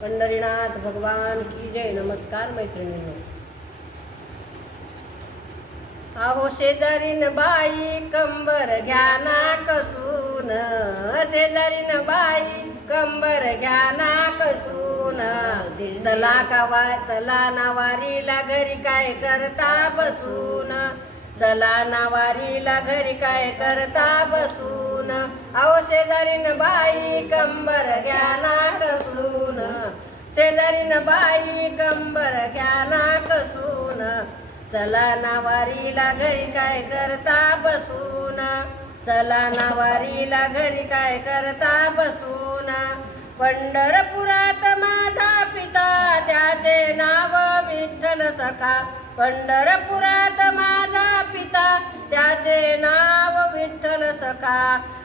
पंढरीनाथ भगवान की जय। नमस्कार मैत्रिणींनो. आहो शेजारीन बाई कंबर घ्या ना कसून, शेजारीन बाई कंबर घ्या ना कसून. चला ना वारीला घरी काय करता बसून, चला ना वारीला घरी काय करता बसून. आहो शेजारीन बाई कंबर घ्या ना कसून, शेजारीन बाई कंबर घ्या ना कसून. चला ना वारीला घरी काय करता बसून, चला ना वारीला घरी काय करता बसून. पंढरपुरात माझा पिता त्याचे नाव विठ्ठल सखा, पंढरपुरात माझा पिता त्याचे नाव विठ्ठल सखा.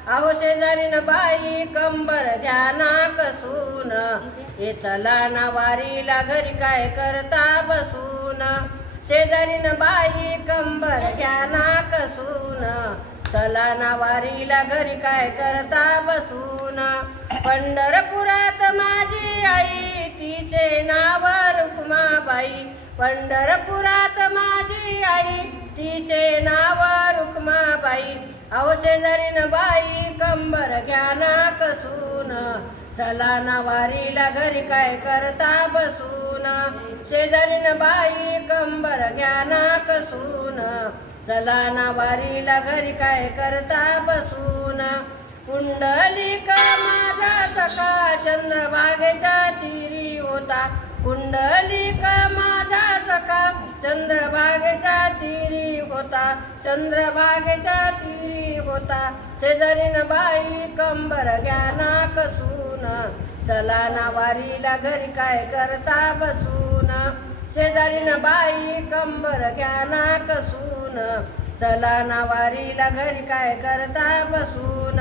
अहो शेजारीन बाई कंबर घ्या ना कसून, हे चला ना वारीला घरी काय करता बसून. शेजारीन बाई कंबर घ्या ना कसून, चला ना वारीला घरी काय करता बसून. पंढरपुरात माझी आई तिचे नाव रुक्माबाई, पंढरपुरात माझी आई तिचे नाव रुक्माबाई. अहो शेजारीन बाई कंबर घ्या ना कसून, चला ना वारीला घरी काय करता बसून. शेजारीन बाई कंबर घ्या ना कसून, चला ना वारीला घरी काय करता बसून. पुंडलिक माझा सखा चंद्रभागेच्या तीरी होता, पुंडलिक माझा सखा चंद्रभागेच्या तीरी होता, चंद्रभागेच्या तीरी होता. शेजारीन बाई कंबर घ्या ना कसून, चला ना वारीला घरी काय करता बसून. शेजारीन बाई कंबर घ्या ना कसून, चला ना वारीला घरी काय करता बसून.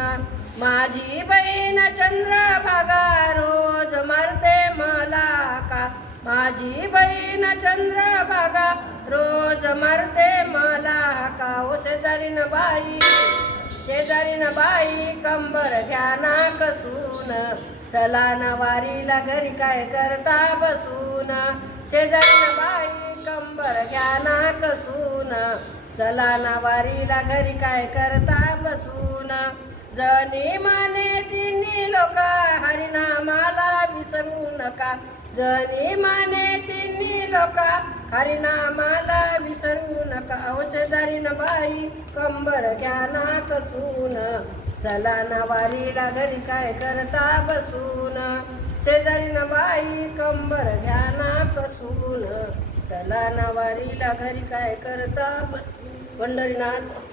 माझी बहीण चंद्रभागा रोज मारते मला का, माझी बहीण चंद्रभागा रोज मारते मला का. ओ शेजारीन बाई, शेजारीन बाई कंबर घ्या ना कसून, चला ना वारीला घरी काय करता बसून. शेजारीन बाई कंबर घ्या ना कसून, चला ना वारीला घरी काय करता बसून. जनी माने तिन्ही लोक हरिनामाला विसरू नका, जनी माने तिन्ही लोक हरिनामाला विसरू नका. अहो शेजारीन बाई कंबर घ्या ना कसून, चला ना वारीला घरी काय करता बसून. शेजारीन बाई कंबर घ्या ना कसून, चला ना वारीला घरी काय करता. पंढरीनाथ